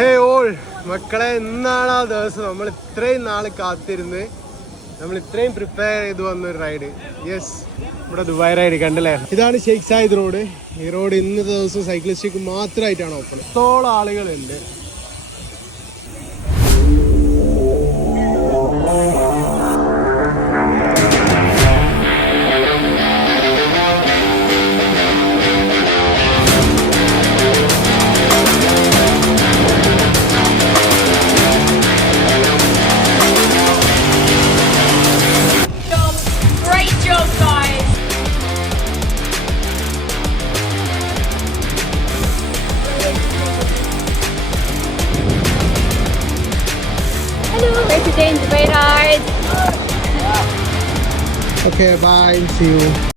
ഹേ ഓൾ മക്കളെ, ഇന്നാണ് ആ ദിവസം. നമ്മൾ ഇത്രയും നാൾ കാത്തിരുന്ന്, നമ്മൾ ഇത്രയും പ്രിപ്പയർ ചെയ്ത് വന്നൊരു റൈഡ്. യെസ്, ഇവിടെ ദുബായ് റൈഡ് കണ്ടല്ലേ. ഇതാണ് ഷെയ്ഖ് സായിദ് റോഡ്. ഈ റോഡ് ഇന്നത്തെ ദിവസം സൈക്ലിസ്റ്റിക്ക് മാത്രമായിട്ടാണ് ഓപ്പൺ. ഇത്തോളം ആളുകളുണ്ട്. Today in Dubai ride. Okay, bye. See you.